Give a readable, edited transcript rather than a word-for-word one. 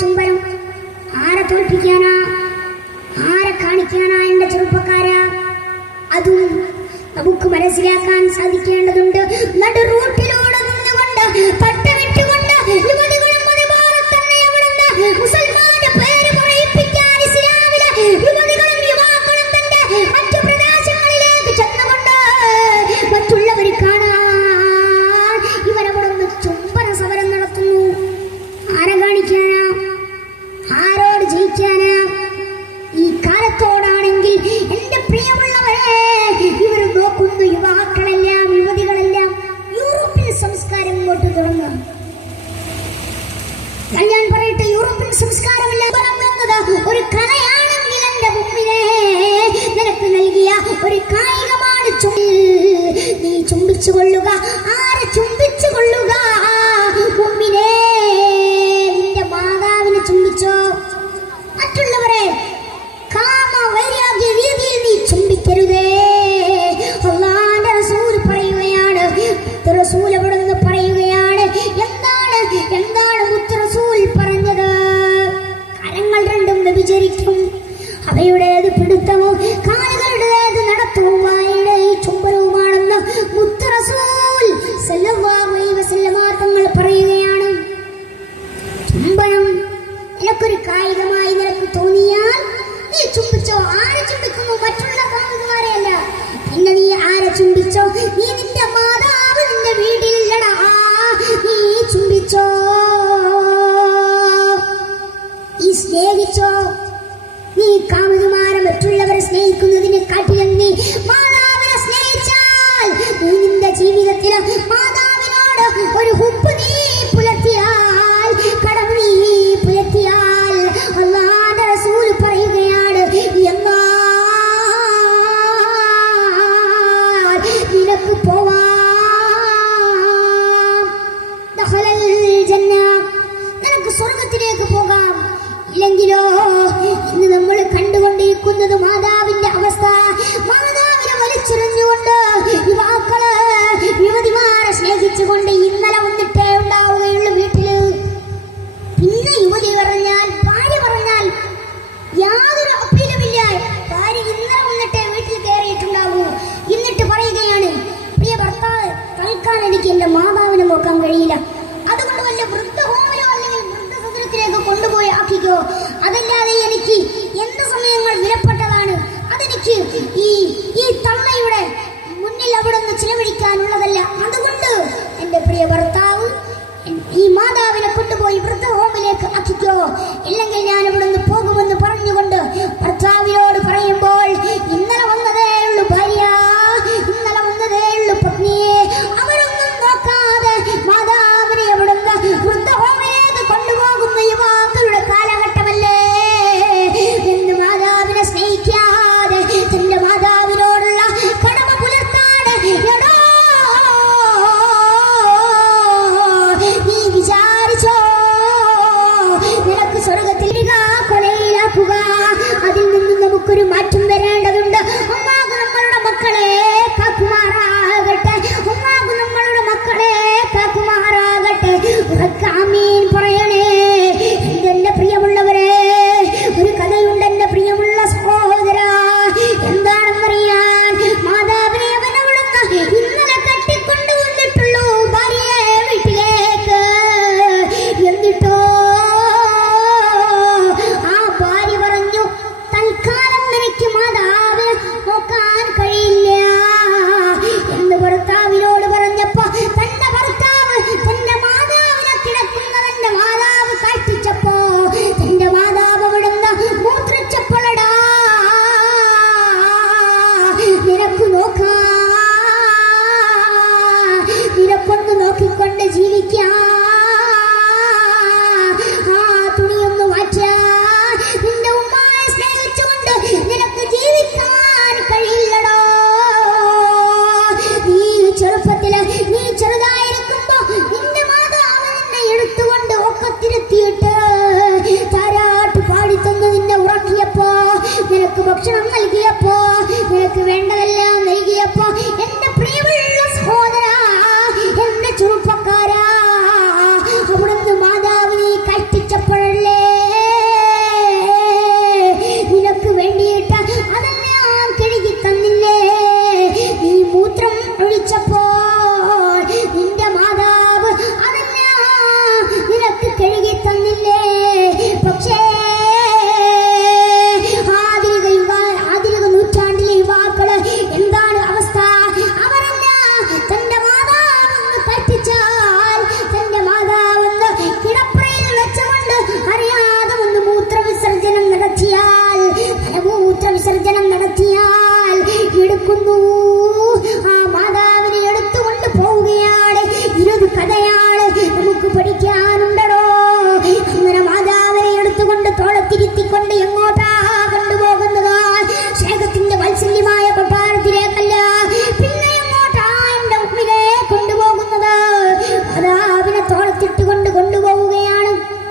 ചുംബനം. ആരെ തോൽപ്പിക്കാനാ, ആരെ കാണിക്കാനാ എന്റെ ചെറുപ്പക്കാരാ? അതും നമുക്ക് മനസ്സിലാക്കാൻ സാധിക്കേണ്ടതുണ്ട്. നടു റൂട്ടിലൂടെ നിന്നുകൊണ്ട് പട്ടമിട്ടുകൊണ്ട് യുവതികളും അതുപോലെ തന്നെ അവിടുന്ന് മുസൽമാന്റെ പേര് പറയിപ്പിക്കാൻ ഇസ്ലാമിലെ യുവതികളും യുവാക്കളും തന്റെ മറ്റു പ്രദേശങ്ങളിലേക്ക് ചെന്നുകൊണ്ട് മറ്റുള്ളവർ കാണാൻ ഇവരവിടുന്ന് ചുംബന സമരം നടത്തുന്നു. ആരെ കാണിക്കാനാ, ആരോട് ജയിക്കാനാ? ഈ കാലത്തോടാണെങ്കിൽ എന്റെ പ്രിയമുള്ളവരെ ഇവർ നോക്കുന്നു, യുവാക്കളെല്ലാം യുവതികളെല്ലാം യൂറോപ്യൻ സംസ്കാരം ഇങ്ങോട്ട് തുടങ്ങും. ഞാൻ പറയട്ടെ, യൂറോപ്യൻ സംസ്കാരമല്ല തുടങ്ങുന്നത്. ഒരു കലയാണെങ്കിൽ എന്റെ മുമ്പിനെ നിനക്ക് നൽകിയ ഒരു കായികമാണ്. നീ ചുംബിച്ചു കൊള്ളുക. ആരെ ചുംബിച്ചു കൊള്ളുക? മുമ്പിനെ നിന്റെ മാതാവിനെ ചുംബിച്ചോ. മറ്റുള്ളവരെ കാമ വൈരാഗ്യ രീതിയിൽ നീ ചുംബിക്കരുതേ. അല്ലാഹുവിന്റെ റസൂൽ പറയുകയാണ്, റസൂൽ അവിടുന്ന് പറയുകയാണ്. എന്താണ് മുത്ത് റസൂൽ പറഞ്ഞത്? കരങ്ങൾ രണ്ടും വ്യഭിചരിക്കും, അവയുടേത് പിടുത്തവും കാലുകളുടേത് നടത്തവും വായുടെ ഈ ചുംബനവുമാണെന്ന് മുത്ത് റസൂൽ സല്ലല്ലാഹു അലൈഹി വസല്ലമ തങ്ങൾ പറയുകയാണ്. ചുംബനം നിനക്കൊരു കായികമായി നിനക്ക് തോന്നിയാൽ നീ ചുംബിച്ചോ. ആരെ ചുംബിക്കുന്നു? മറ്റുള്ള കാമുകന്മാരെയല്ല. പിന്നെ നീ ആരെ ചുംബിച്ചോ? നീ നിന്റെ മാതാവ് നിന്റെ വീട്ടിലില്ലടാ, നീ ചുംബിച്ചോ. നീ സ്നേഹിച്ചോ. നീ കാമുകന്മാരെ മറ്റുള്ളവരെ സ്നേഹിക്കുന്നതിനെ കാട്ടിലും നീ മാതാവിനെ സ്നേഹിച്ചാൽ, നീ നിന്റെ ജീവിതത്തിൽ മാതാവിനോട് ഒരു ഹുബ്ബ് നീ പുലർത്തിയാൽ, കടം നീ പുലർത്തിയാൽ, അല്ലാഹുവിന്റെ റസൂൽ പറയുകയാണ്, എന്നാൽ നിനക്ക് പോവാം. ദഖലൽ ജന്ന കഴുകി തന്നില്ലേ? പക്ഷേ